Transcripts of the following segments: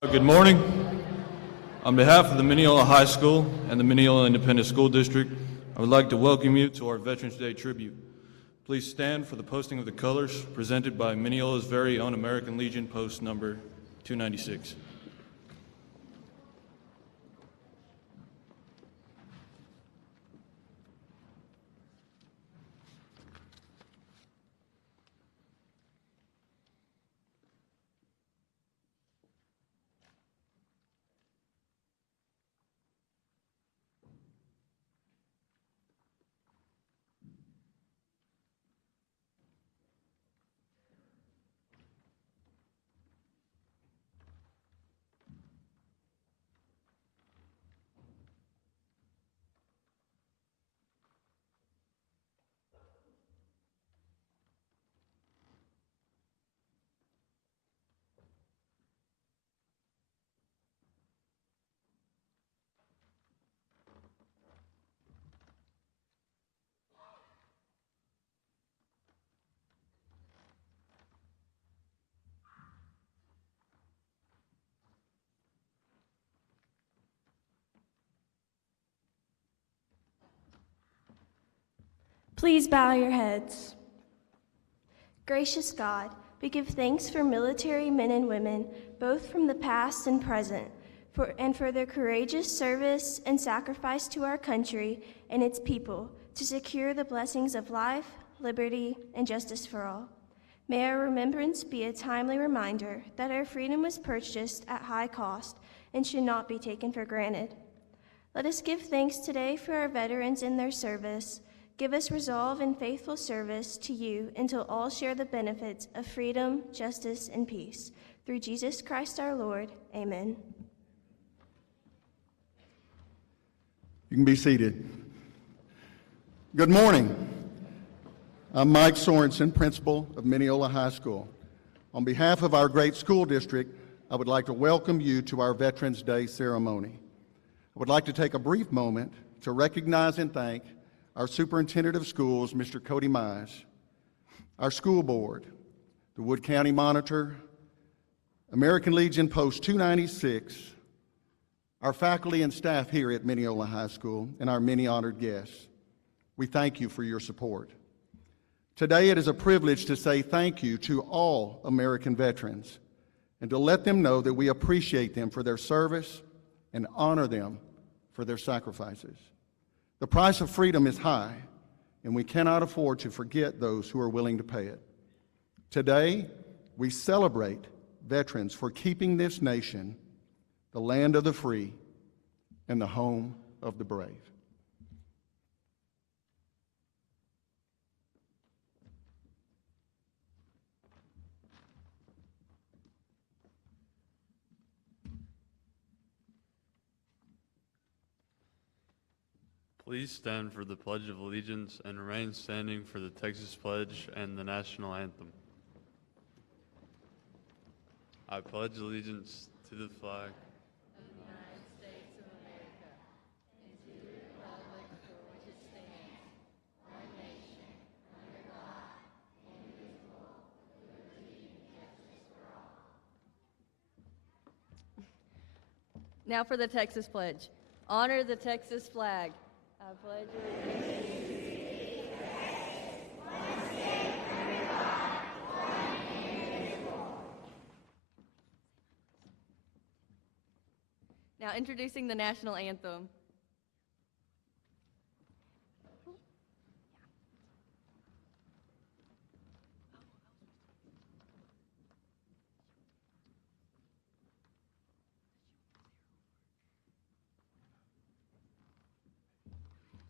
Good morning. On behalf of the Mineola High School and the Mineola Independent School District, I would like to welcome you to our Veterans Day tribute. Please stand for the posting of the colors presented by Mineola's very own American Legion post number 296. Please bow your heads. Gracious God, we give thanks for military men and women, both from the past and present, for their courageous service and sacrifice to our country and its people to secure the blessings of life, liberty, and justice for all. May our remembrance be a timely reminder that our freedom was purchased at high cost and should not be taken for granted. Let us give thanks today for our veterans in their service. Give us resolve and faithful service to you until all share the benefits of freedom, justice, and peace. Through Jesus Christ our Lord, amen. You can be seated. Good morning. I'm Mike Sorensen, principal of Mineola High School. On behalf of our great school district, I would like to welcome you to our Veterans Day ceremony. I would like to take a brief moment to recognize and thank our Superintendent of Schools, Mr. Cody Mize, our school board, the Wood County Monitor, American Legion Post 296, our faculty and staff here at Mineola High School, and our many honored guests. We thank you for your support. Today it is a privilege to say thank you to all American veterans and to let them know that we appreciate them for their service and honor them for their sacrifices. The price of freedom is high, and we cannot afford to forget those who are willing to pay it. Today, we celebrate veterans for keeping this nation the land of the free and the home of the brave. Please stand for the Pledge of Allegiance and remain standing for the Texas Pledge and the National Anthem. I pledge allegiance to the flag of the United States of America and to the republic for which it stands, one nation, under God, indivisible, with liberty and justice for all. Now for the Texas Pledge. Honor the Texas flag. I pledge allegiance to the flag, one state, under God, one and indivisible. Now introducing the national anthem.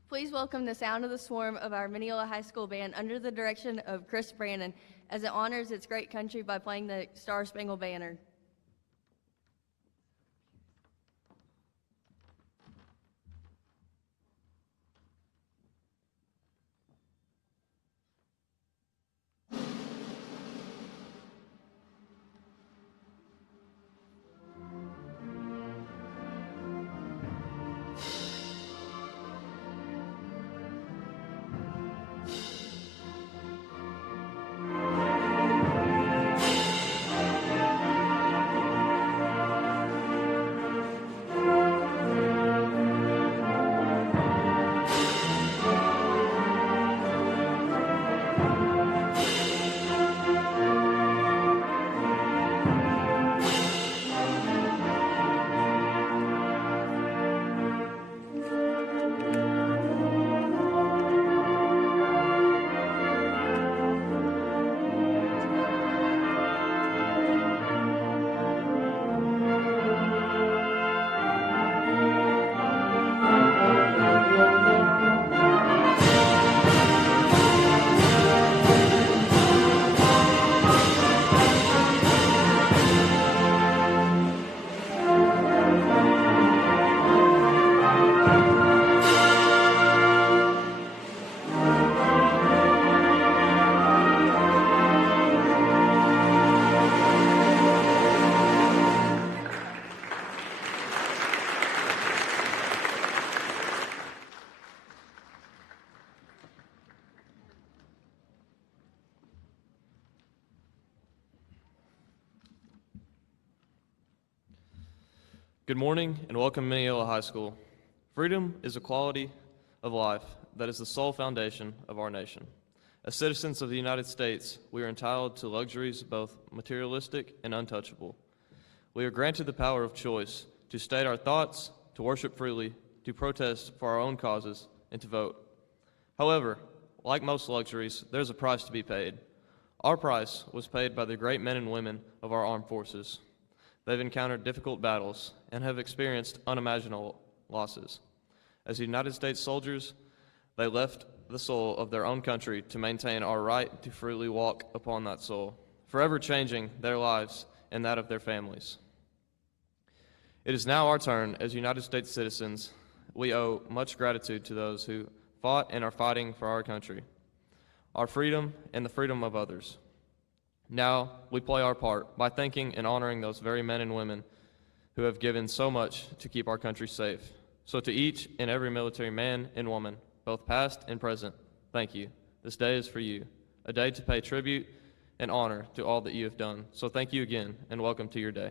Please welcome the sound of the swarm of our Mineola High School band under the direction of Chris Brandon as it honors its great country by playing the Star Spangled Banner. Good morning and welcome to Mineola High School. Freedom is a quality of life that is the sole foundation of our nation. As citizens of the United States, we are entitled to luxuries both materialistic and untouchable. We are granted the power of choice to state our thoughts, to worship freely, to protest for our own causes, and to vote. However, like most luxuries, there's a price to be paid. Our price was paid by the great men and women of our armed forces. They've encountered difficult battles and have experienced unimaginable losses. As United States soldiers, they left the soil of their own country to maintain our right to freely walk upon that soil, forever changing their lives and that of their families. It is now our turn as United States citizens. We owe much gratitude to those who fought and are fighting for our country, our freedom, and the freedom of others. Now, we play our part by thanking and honoring those very men and women who have given so much to keep our country safe. So to each and every military man and woman, both past and present, thank you. This day is for you, a day to pay tribute and honor to all that you have done. So thank you again, and welcome to your day.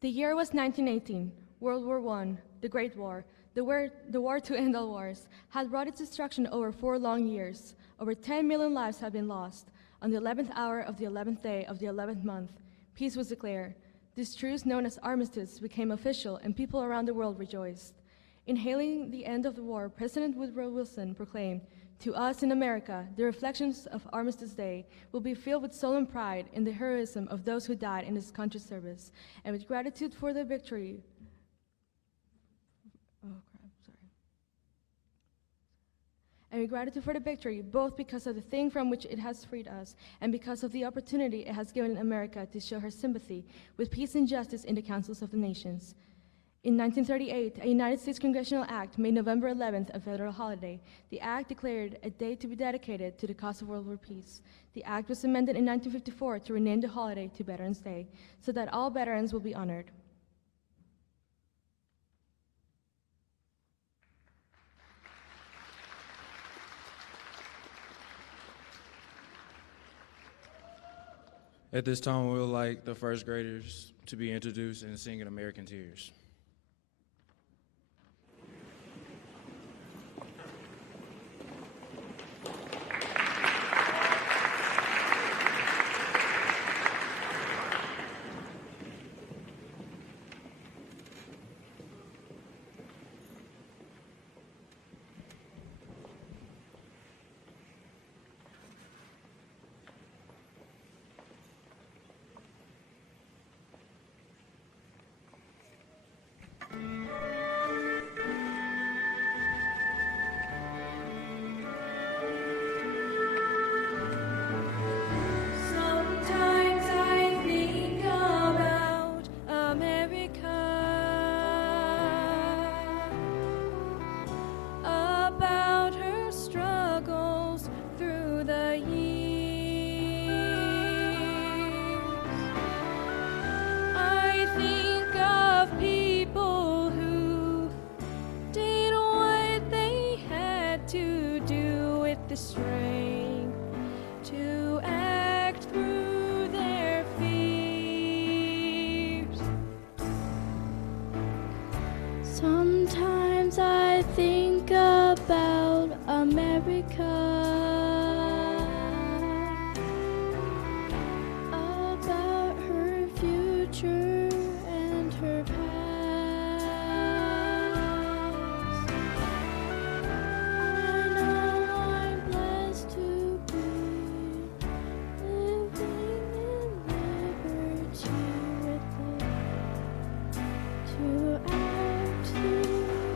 The year was 1918. World War I, the Great War, the war to end all wars, had brought its destruction over 4 long years. Over 10 million lives had been lost. On the 11th hour of the 11th day of the 11th month, peace was declared. This truce, known as armistice, became official, and people around the world rejoiced. In hailing the end of the war, President Woodrow Wilson proclaimed, "To us in America, the reflections of Armistice Day will be filled with solemn pride in the heroism of those who died in this country's service, and with gratitude for the victory." And with gratitude for the victory, both because of the thing from which it has freed us, and because of the opportunity it has given America to show her sympathy with peace and justice in the councils of the nations. In 1938, a United States congressional act made November 11th a federal holiday. The act declared a day to be dedicated to the cause of world war peace. The act was amended in 1954 to rename the holiday to Veterans Day, so that all veterans will be honored. At this time, we would like the first graders to be introduced and sing American Tears. Sometimes I think about America, about her struggles through the years. I think of people who did what they had to do with the strength to act through their fears. Sometimes I think about America, about her future and her past. I know I'm blessed to be living in liberty with it, to act through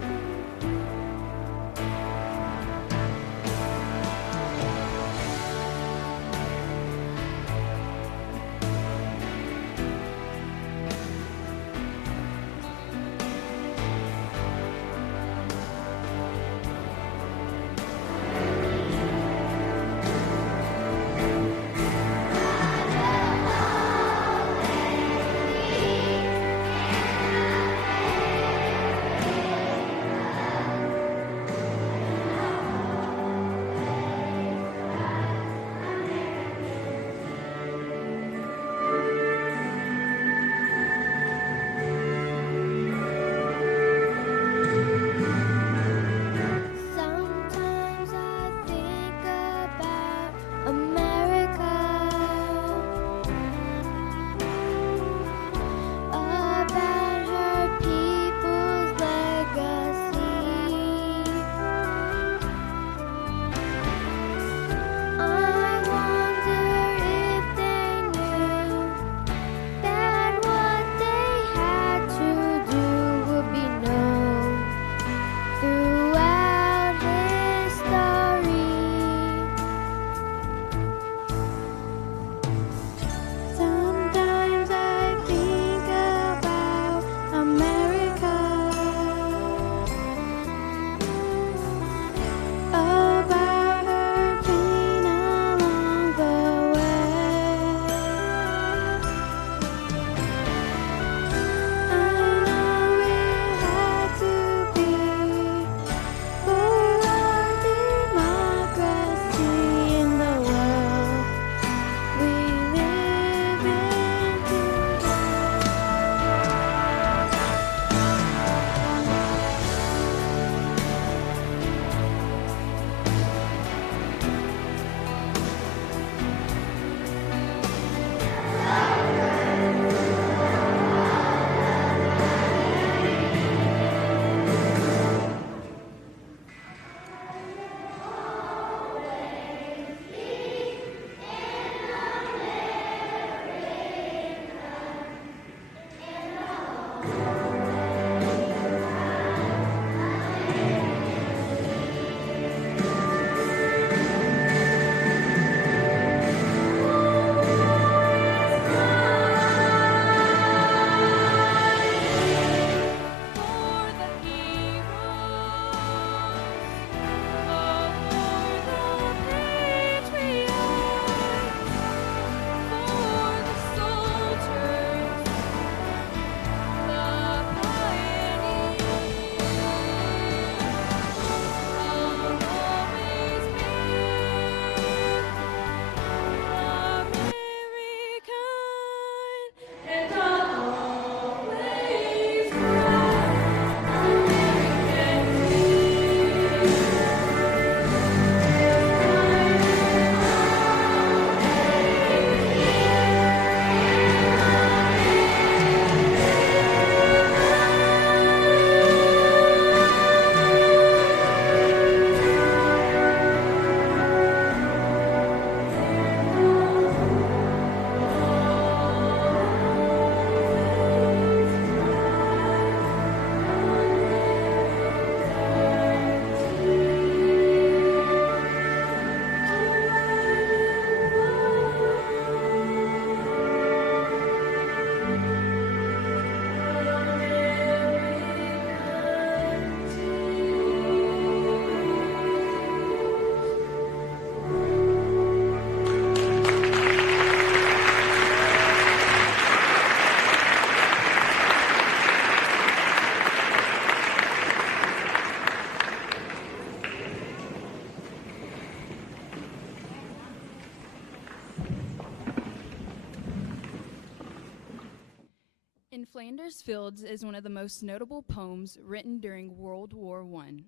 Flanders Fields is one of the most notable poems written during World War I.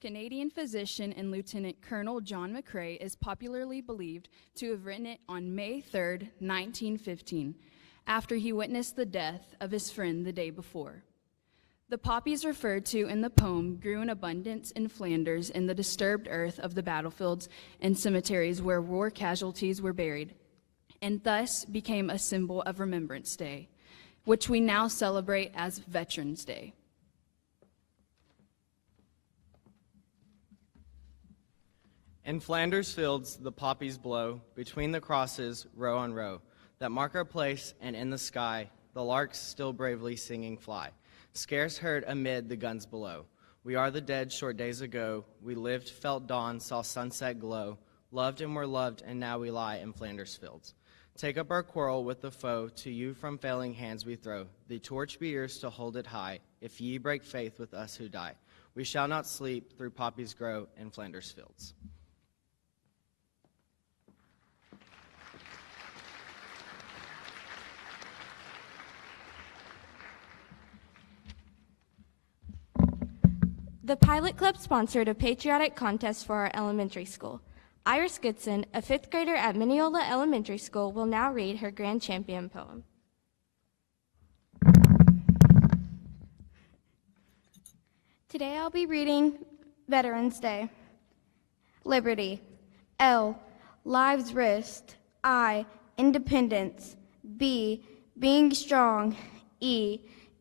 Canadian physician and Lieutenant Colonel John McCrae is popularly believed to have written it on May 3, 1915, after he witnessed the death of his friend the day before. The poppies referred to in the poem grew in abundance in Flanders in the disturbed earth of the battlefields and cemeteries where war casualties were buried, and thus became a symbol of Remembrance Day, which we now celebrate as Veterans Day. In Flanders fields the poppies blow, between the crosses, row on row, that mark our place, and in the sky, the larks still bravely singing fly, scarce heard amid the guns below. We are the dead short days ago, we lived, felt dawn, saw sunset glow, loved and were loved, and now we lie in Flanders fields. Take up our quarrel with the foe, to you from failing hands we throw, the torch be yours to hold it high, if ye break faith with us who die. We shall not sleep, through poppies grow in Flanders fields. The Pilot Club sponsored a patriotic contest for our elementary school. Iris Goodson, a 5th grader at Mineola Elementary School, will now read her grand champion poem. Today I'll be reading Veterans Day. Liberty. L, lives risked. I, independence. B, being strong. E,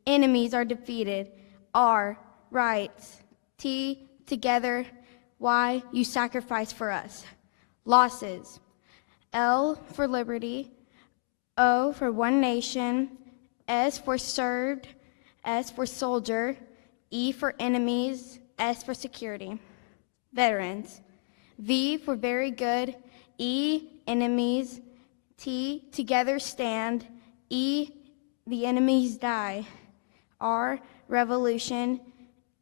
enemies are defeated. R, rights. T, together. Y, you sacrifice for us. Losses. L for liberty. O for one nation. S for served. S for soldier. E for enemies. S for security. Veterans. V for very good. E, enemies. T, together stand. E, the enemies die. R, revolution.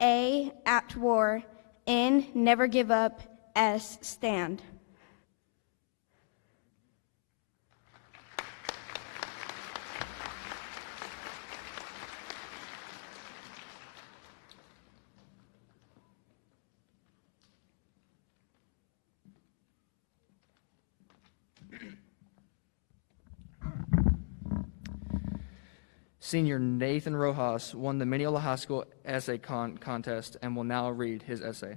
A, at war. N, never give up. S, stand. Senior Nathan Rojas won the Mineola High School essay contest and will now read his essay.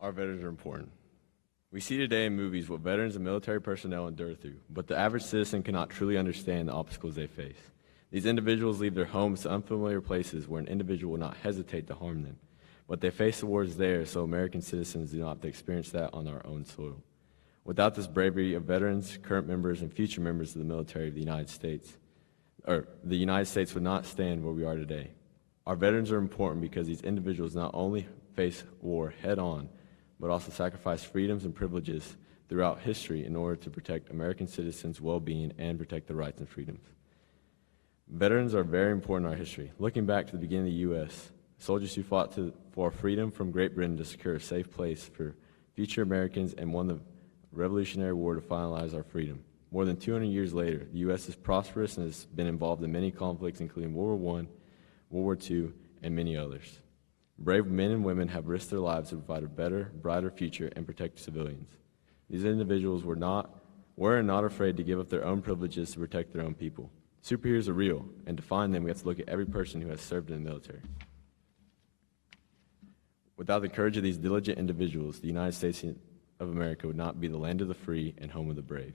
Our veterans are important. We see today in movies what veterans and military personnel endure through, but the average citizen cannot truly understand the obstacles they face. These individuals leave their homes to unfamiliar places where an individual will not hesitate to harm them, but they face the wars there so American citizens do not have to experience that on our own soil. Without this bravery of veterans, current members, and future members of the military of the United States would not stand where we are today. Our veterans are important because these individuals not only face war head-on, but also sacrifice freedoms and privileges throughout history in order to protect American citizens' well-being and protect their rights and freedoms. Veterans are very important in our history. Looking back to the beginning of the U.S., soldiers who fought for freedom from Great Britain to secure a safe place for future Americans and won the Revolutionary War to finalize our freedom. More than 200 years later, the U.S. is prosperous and has been involved in many conflicts, including World War I, World War II, and many others. Brave men and women have risked their lives to provide a better, brighter future and protect civilians. These individuals were and not afraid to give up their own privileges to protect their own people. Superheroes are real, and to find them, we have to look at every person who has served in the military. Without the courage of these diligent individuals, the United States of America would not be the land of the free and home of the brave.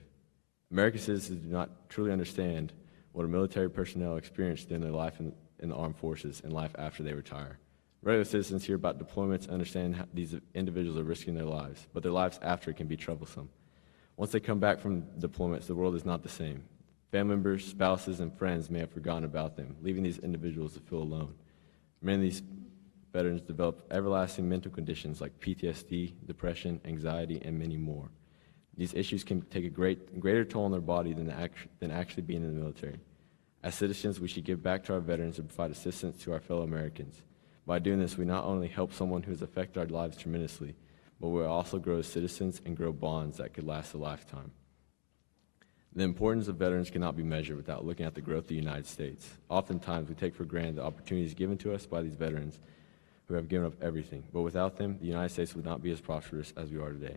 American citizens do not truly understand what our military personnel experience during their life in the armed forces and life after they retire. Regular citizens hear about deployments and understand how these individuals are risking their lives, but their lives after can be troublesome. Once they come back from deployments, the world is not the same. Family members, spouses, and friends may have forgotten about them, leaving these individuals to feel alone. Many of these veterans develop everlasting mental conditions like PTSD, depression, anxiety, and many more. These issues can take a greater toll on their body than actually being in the military. As citizens, we should give back to our veterans and provide assistance to our fellow Americans. By doing this, we not only help someone who has affected our lives tremendously, but we also grow as citizens and grow bonds that could last a lifetime. The importance of veterans cannot be measured without looking at the growth of the United States. Oftentimes, we take for granted the opportunities given to us by these veterans who have given up everything, but without them, the United States would not be as prosperous as we are today.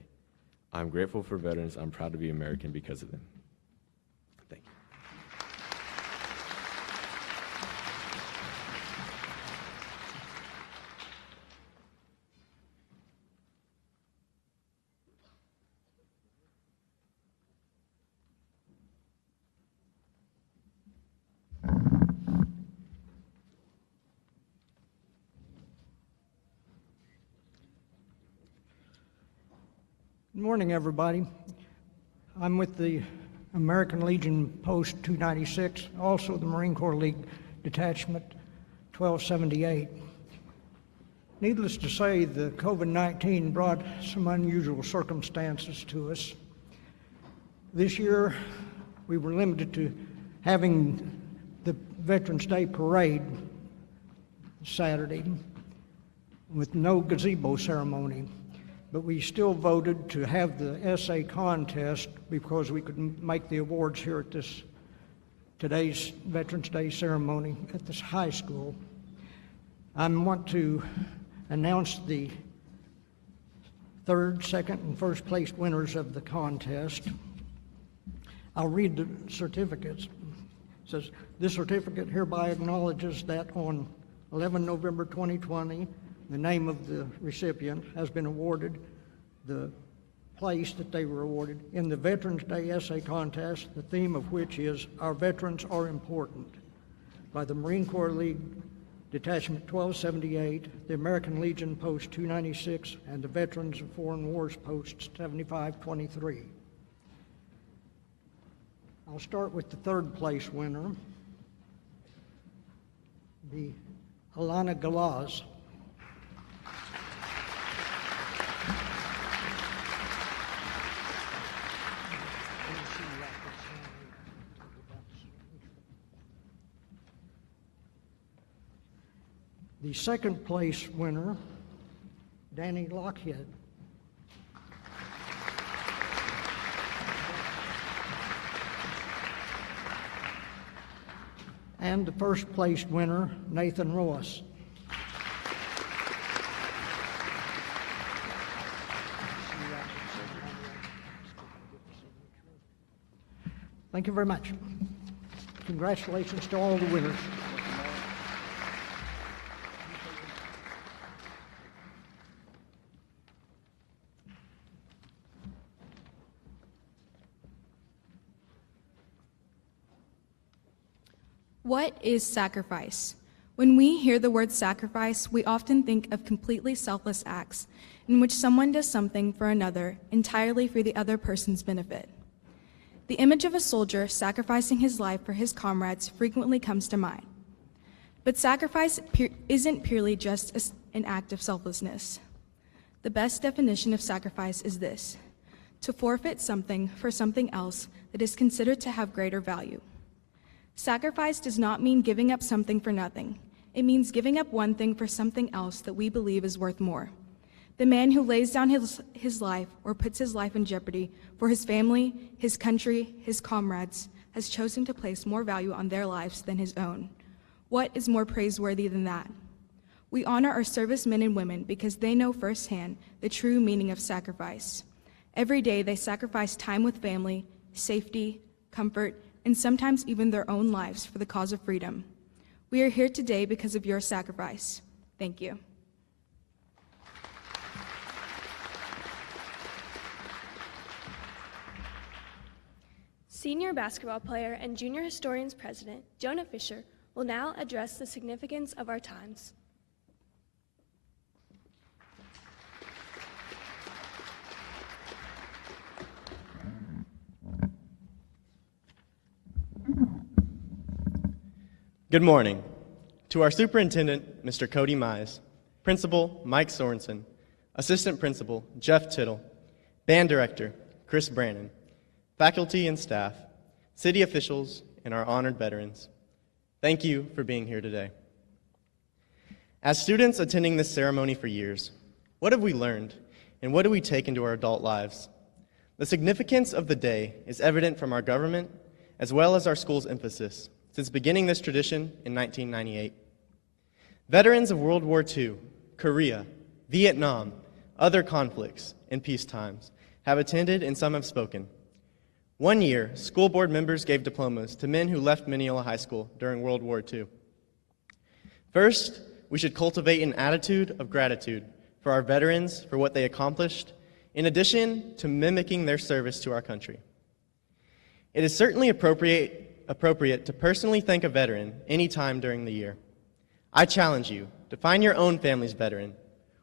I'm grateful for veterans. I'm proud to be American because of them. Thank you. Good morning, everybody. I'm with the American Legion Post 296, also the Marine Corps League Detachment 1278. Needless to say, the COVID-19 brought some unusual circumstances to us. This year, we were limited to having the Veterans Day Parade Saturday with no gazebo ceremony. But we still voted to have the essay contest because we could make the awards here at today's Veterans Day ceremony at this high school. I want to announce the third, second, and first place winners of the contest. I'll read the certificates. It says, this certificate hereby acknowledges that on 11 November 2020, the name of the recipient has been awarded the place that they were awarded in the Veterans Day Essay Contest, the theme of which is Our Veterans Are Important, by the Marine Corps League Detachment 1278, the American Legion Post 296, and the Veterans of Foreign Wars Post 7523. I'll start with the third place winner, the Alana Galaz. The second place winner, Danny Lockhead. And the first place winner, Nathan Roas. Thank you very much. Congratulations to all the winners. What is sacrifice? When we hear the word sacrifice, we often think of completely selfless acts in which someone does something for another entirely for the other person's benefit. The image of a soldier sacrificing his life for his comrades frequently comes to mind. But sacrifice isn't purely just an act of selflessness. The best definition of sacrifice is this: to forfeit something for something else that is considered to have greater value. Sacrifice does not mean giving up something for nothing. It means giving up one thing for something else that we believe is worth more. The man who lays down his life or puts his life in jeopardy for his family, his country, his comrades, has chosen to place more value on their lives than his own. What is more praiseworthy than that? We honor our servicemen and women because they know firsthand the true meaning of sacrifice. Every day they sacrifice time with family, safety, comfort, and sometimes even their own lives for the cause of freedom. We are here today because of your sacrifice. Thank you. Senior basketball player and Junior Historians President Jonah Fisher will now address the significance of our times. Good morning. To our superintendent, Mr. Cody Mize, Principal Mike Sorensen, Assistant Principal Jeff Tittle, Band Director Chris Brannon, faculty and staff, city officials, and our honored veterans, Thank you for being here today. As students attending this ceremony for years, what have we learned, and what do we take into our adult lives? The significance of the day is evident from our government, as well as our school's emphasis, since beginning this tradition in 1998. Veterans of World War II, Korea, Vietnam, other conflicts, and peacetimes have attended and some have spoken. One year, school board members gave diplomas to men who left Mineola High School during World War II. First, we should cultivate an attitude of gratitude for our veterans for what they accomplished, in addition to mimicking their service to our country. It is certainly appropriate to personally thank a veteran any time during the year. I challenge you to find your own family's veteran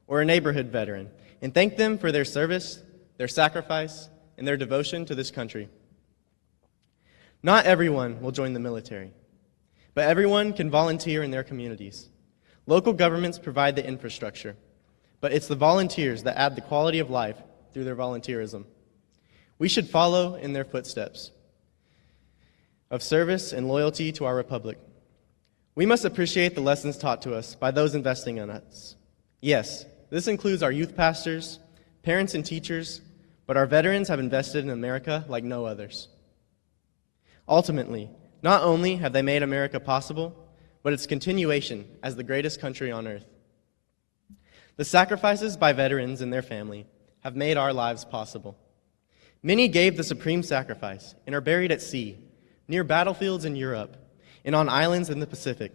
or a neighborhood veteran and thank them for their service, their sacrifice, and their devotion to this country. Not everyone will join the military, but everyone can volunteer in their communities. Local governments provide the infrastructure, but it's the volunteers that add the quality of life through their volunteerism. We should follow in their footsteps of service and loyalty to our republic. We must appreciate the lessons taught to us by those investing in us. Yes, this includes our youth pastors, parents, and teachers, but our veterans have invested in America like no others. Ultimately, not only have they made America possible, but its continuation as the greatest country on earth. The sacrifices by veterans and their family have made our lives possible. Many gave the supreme sacrifice and are buried at sea, near battlefields in Europe, and on islands in the Pacific.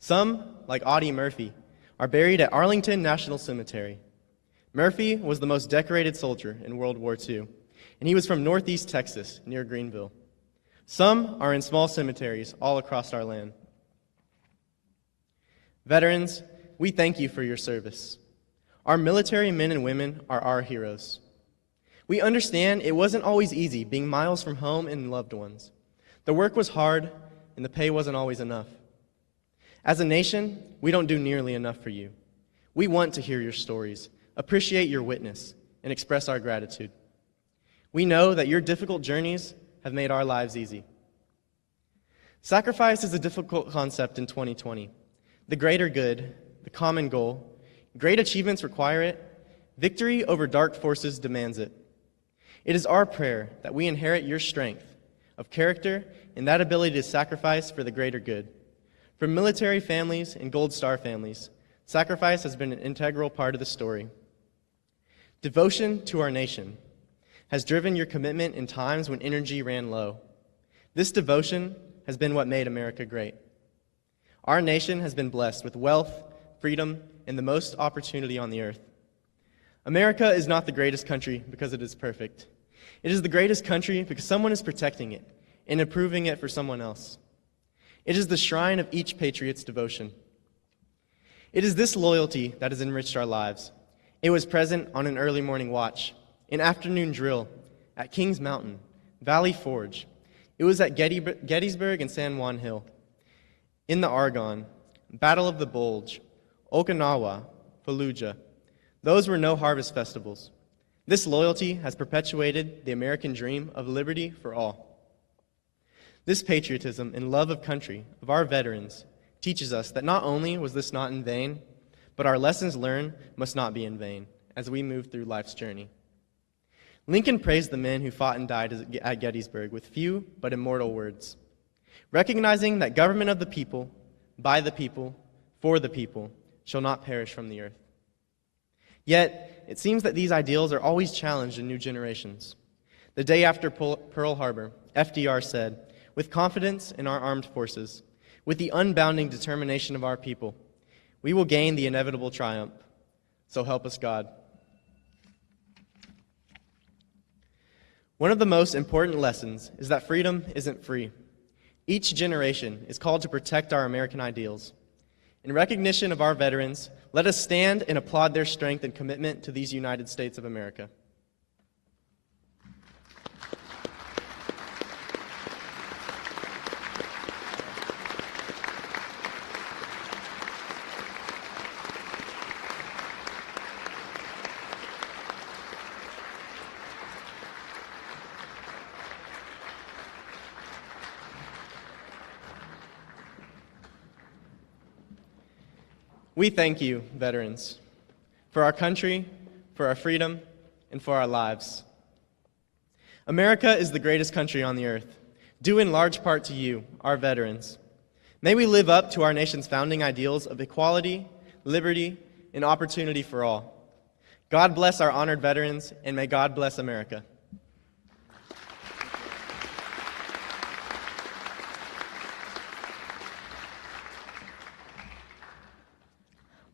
Some, like Audie Murphy, are buried at Arlington National Cemetery. Murphy was the most decorated soldier in World War II, and he was from northeast Texas, near Greenville. Some are in small cemeteries all across our land. Veterans, we thank you for your service. Our military men and women are our heroes. We understand it wasn't always easy being miles from home and loved ones. The work was hard, and the pay wasn't always enough. As a nation, we don't do nearly enough for you. We want to hear your stories, appreciate your witness, and express our gratitude. We know that your difficult journeys have made our lives easy. Sacrifice is a difficult concept in 2020. The greater good, the common goal, great achievements require it. Victory over dark forces demands it. It is our prayer that we inherit your strength of character and that ability to sacrifice for the greater good. For military families and Gold Star families, sacrifice has been an integral part of the story. Devotion to our nation has driven your commitment in times when energy ran low. This devotion has been what made America great. Our nation has been blessed with wealth, freedom, and the most opportunity on the earth. America is not the greatest country because it is perfect. It is the greatest country because someone is protecting it and improving it for someone else. It is the shrine of each patriot's devotion. It is this loyalty that has enriched our lives. It was present on an early morning watch, an afternoon drill, at Kings Mountain, Valley Forge. It was at Gettysburg and San Juan Hill, in the Argonne, Battle of the Bulge, Okinawa, Fallujah. Those were no harvest festivals. This loyalty has perpetuated the American dream of liberty for all. This patriotism and love of country of our veterans teaches us that not only was this not in vain, but our lessons learned must not be in vain as we move through life's journey. Lincoln praised the men who fought and died at Gettysburg with few but immortal words, recognizing that government of the people, by the people, for the people, shall not perish from the earth. Yet, it seems that these ideals are always challenged in new generations. The day after Pearl Harbor, FDR said, "With confidence in our armed forces, with the unbounding determination of our people, we will gain the inevitable triumph. So help us God." One of the most important lessons is that freedom isn't free. Each generation is called to protect our American ideals. In recognition of our veterans, let us stand and applaud their strength and commitment to these United States of America. We thank you, veterans, for our country, for our freedom, and for our lives. America is the greatest country on the earth, due in large part to you, our veterans. May we live up to our nation's founding ideals of equality, liberty, and opportunity for all. God bless our honored veterans, and may God bless America.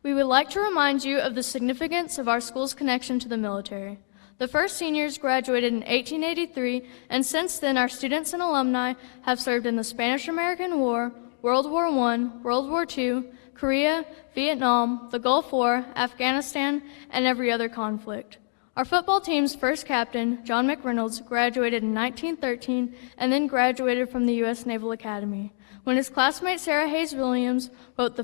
We would like to remind you of the significance of our school's connection to the military. The first seniors graduated in 1883, and since then our students and alumni have served in the Spanish-American War, World War I, World War II, Korea, Vietnam, the Gulf War, Afghanistan, and every other conflict. Our football team's first captain, John McReynolds, graduated in 1913 and then graduated from the U.S. Naval Academy. When his classmate Sarah Hayes Williams wrote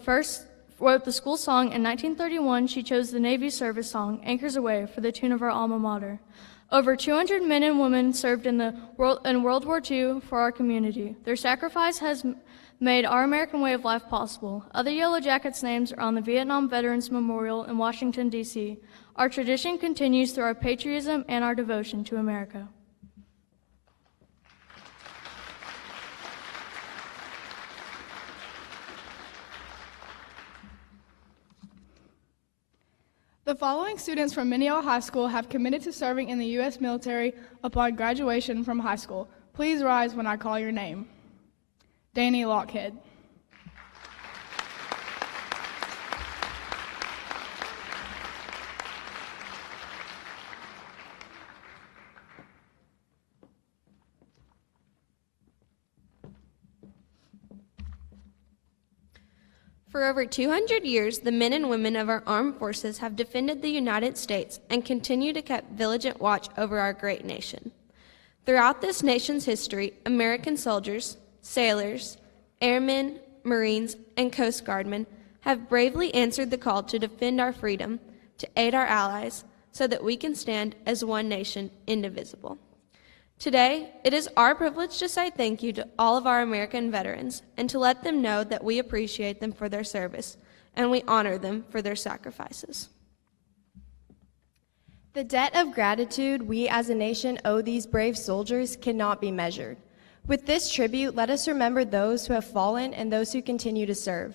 the school song in 1931, she chose the Navy service song, Anchors Aweigh, for the tune of our alma mater. Over 200 men and women served in World War II for our community. Their sacrifice has made our American way of life possible. Other Yellow Jackets' names are on the Vietnam Veterans Memorial in Washington, D.C. Our tradition continues through our patriotism and our devotion to America. The following students from Mineola High School have committed to serving in the U.S. military upon graduation from high school. Please rise when I call your name. Danny Lockhead. For over 200 years, the men and women of our armed forces have defended the United States and continue to keep vigilant watch over our great nation. Throughout this nation's history, American soldiers, sailors, airmen, Marines, and Coast Guardmen have bravely answered the call to defend our freedom, to aid our allies, so that we can stand as one nation, indivisible. Today, it is our privilege to say thank you to all of our American veterans and to let them know that we appreciate them for their service and we honor them for their sacrifices. The debt of gratitude we as a nation owe these brave soldiers cannot be measured. With this tribute, let us remember those who have fallen and those who continue to serve.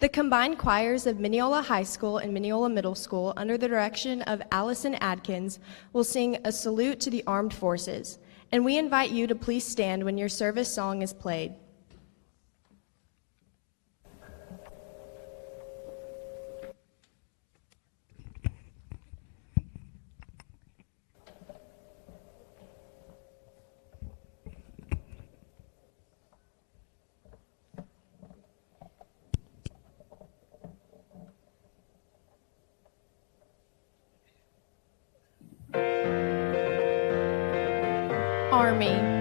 The combined choirs of Mineola High School and Mineola Middle School, under the direction of Allison Adkins, will sing a salute to the armed forces, and we invite you to please stand when your service song is played. Army.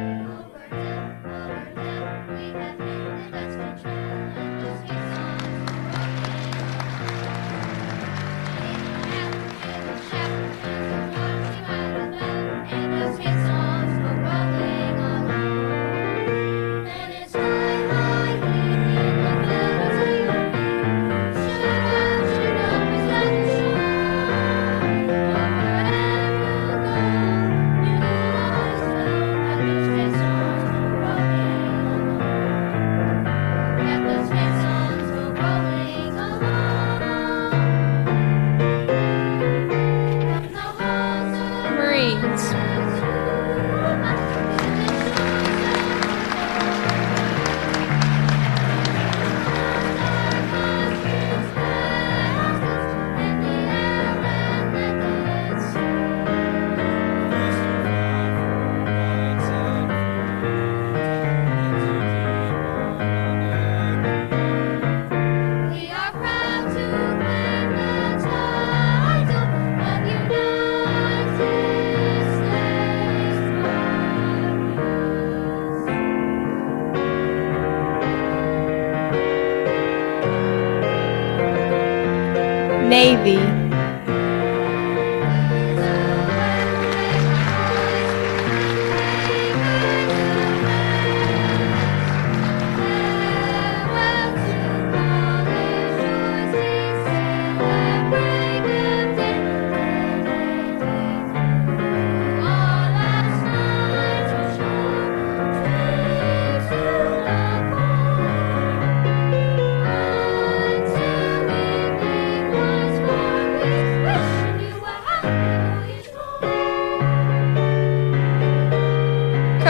Navy.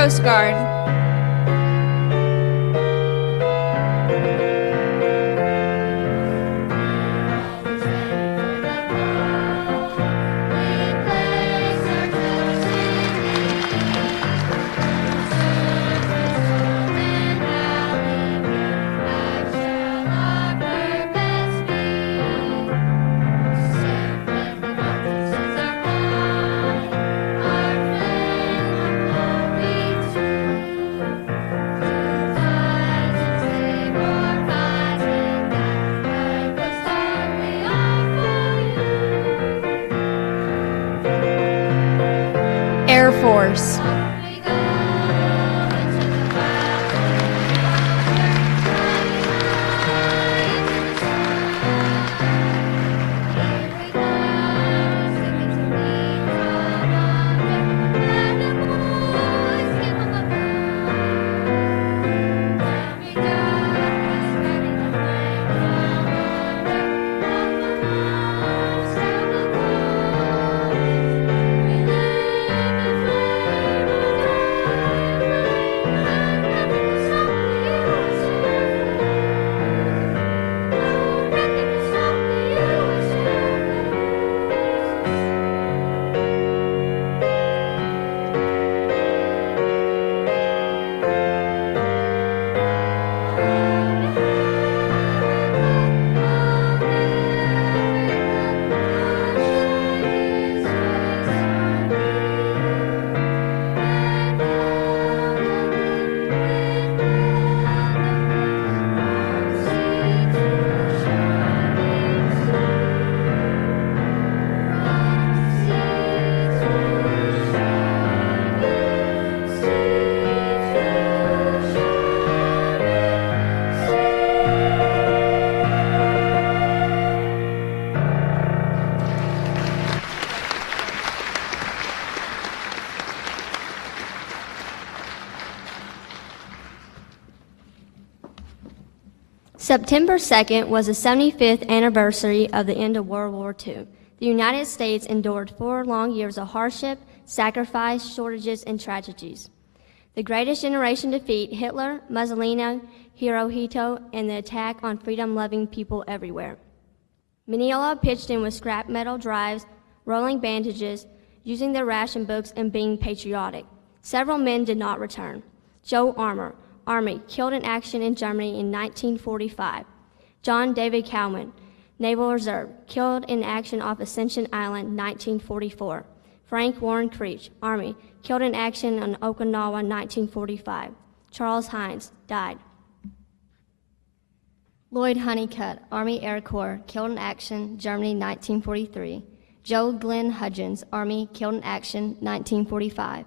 Coast Guard. Air Force. September 2nd was the 75th anniversary of the end of World War II. The United States endured 4 long years of hardship, sacrifice, shortages, and tragedies. The Greatest Generation defeat Hitler, Mussolini, Hirohito, and the attack on freedom-loving people everywhere. Mineola pitched in with scrap metal drives, rolling bandages, using their ration books, and being patriotic. Several men did not return. Joe Armour, Army, killed in action in Germany in 1945. John David Cowman, Naval Reserve, killed in action off Ascension Island, 1944. Frank Warren Creech, Army, killed in action on Okinawa, 1945. Charles Hines, died. Lloyd Honeycutt, Army Air Corps, killed in action, Germany, 1943. Joe Glenn Hudgens, Army, killed in action, 1945.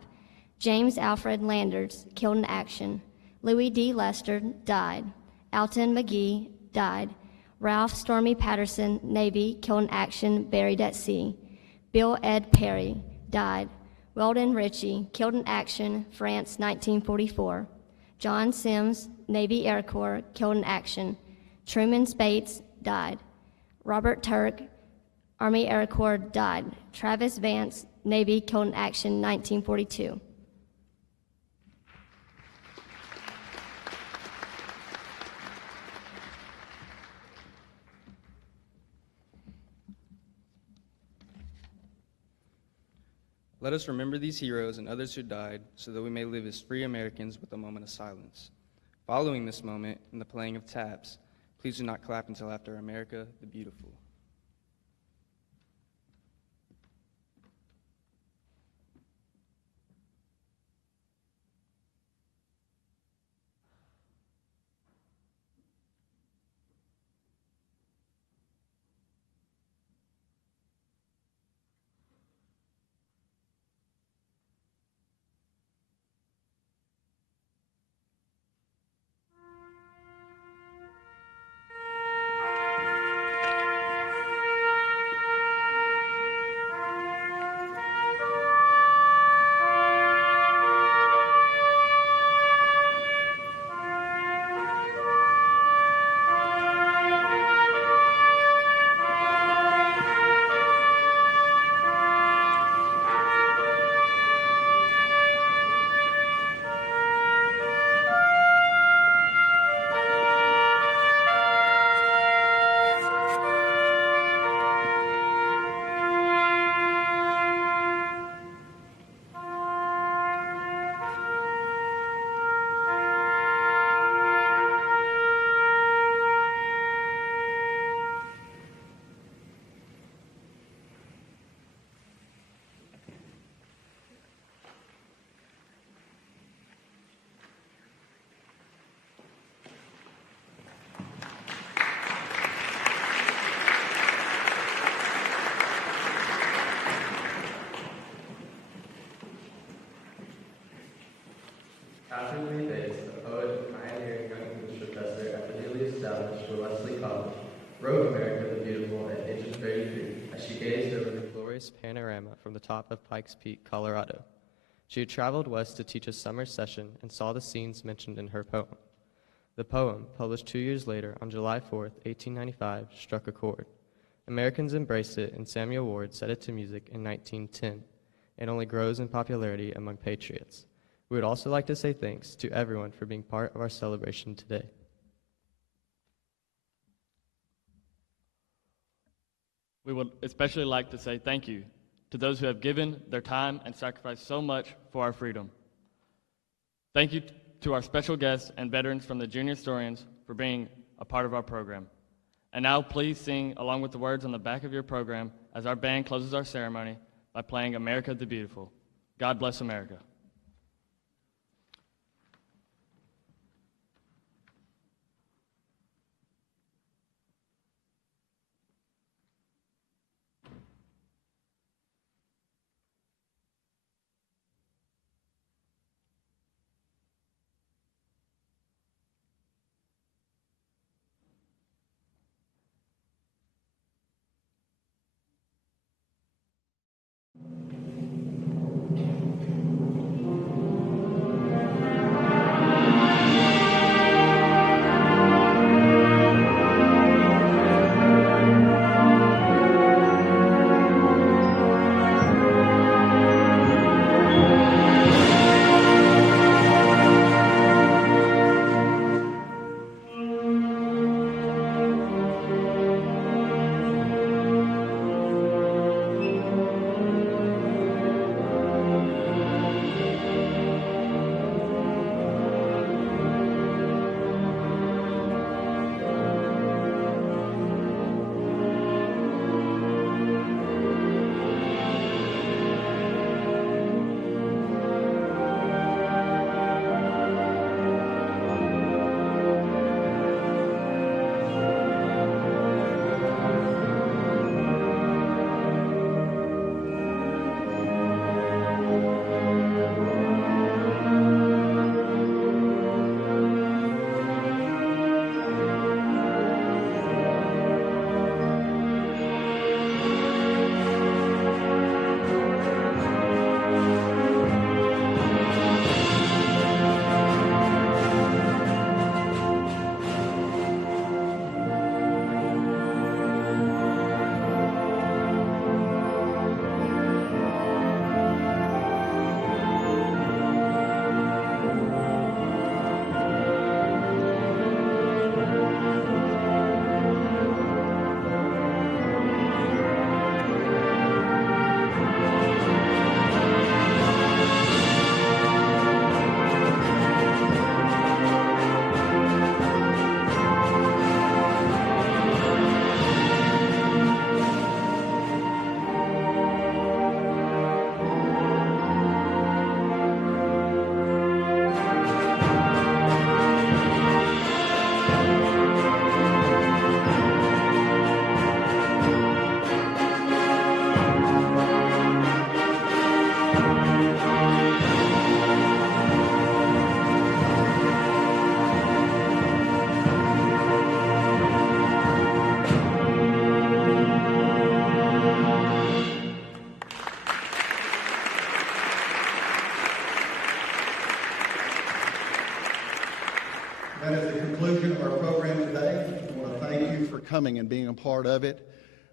James Alfred Landers, killed in action. Louis D. Lester, died. Alton McGee, died. Ralph Stormy Patterson, Navy, killed in action, buried at sea. Bill Ed Perry, died. Weldon Ritchie, killed in action, France, 1944. John Sims, Navy Air Corps, killed in action. Truman Spates, died. Robert Turk, Army Air Corps, died. Travis Vance, Navy, killed in action, 1942. Let us remember these heroes and others who died so that we may live as free Americans with a moment of silence. Following this moment and the playing of taps, please do not clap until after America the Beautiful. glorious panorama from the top of Pikes Peak, Colorado. She had traveled west to teach a summer session and saw the scenes mentioned in her poem. The poem, published 2 years later on July 4th, 1895, struck a chord. Americans embraced it, and Samuel Ward set it to music in 1910. It only grows in popularity among patriots. We would also like to say thanks to everyone for being part of our celebration today. We would especially like to say thank you to those who have given their time and sacrificed so much for our freedom. Thank you to our special guests and veterans from the Junior Historians for being a part of our program. And now please sing along with the words on the back of your program as our band closes our ceremony by playing America the Beautiful. God bless America. That is the conclusion of our program today. I want to thank you for coming and being a part of it.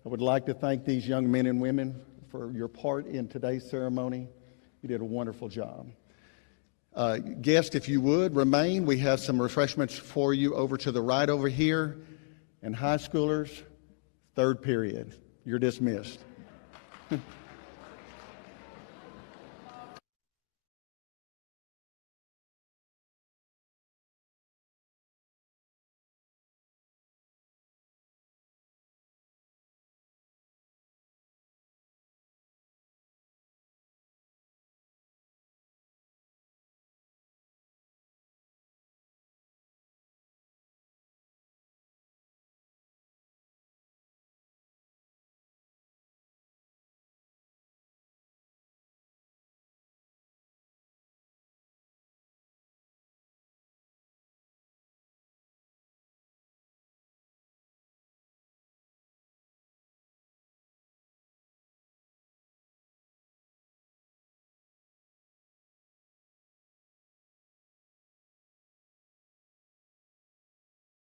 I would like to thank these young men and women for your part in today's ceremony. You did a wonderful job. Guests, if you would, remain. We have some refreshments for you over to the right over here. And high schoolers, third period. You're dismissed.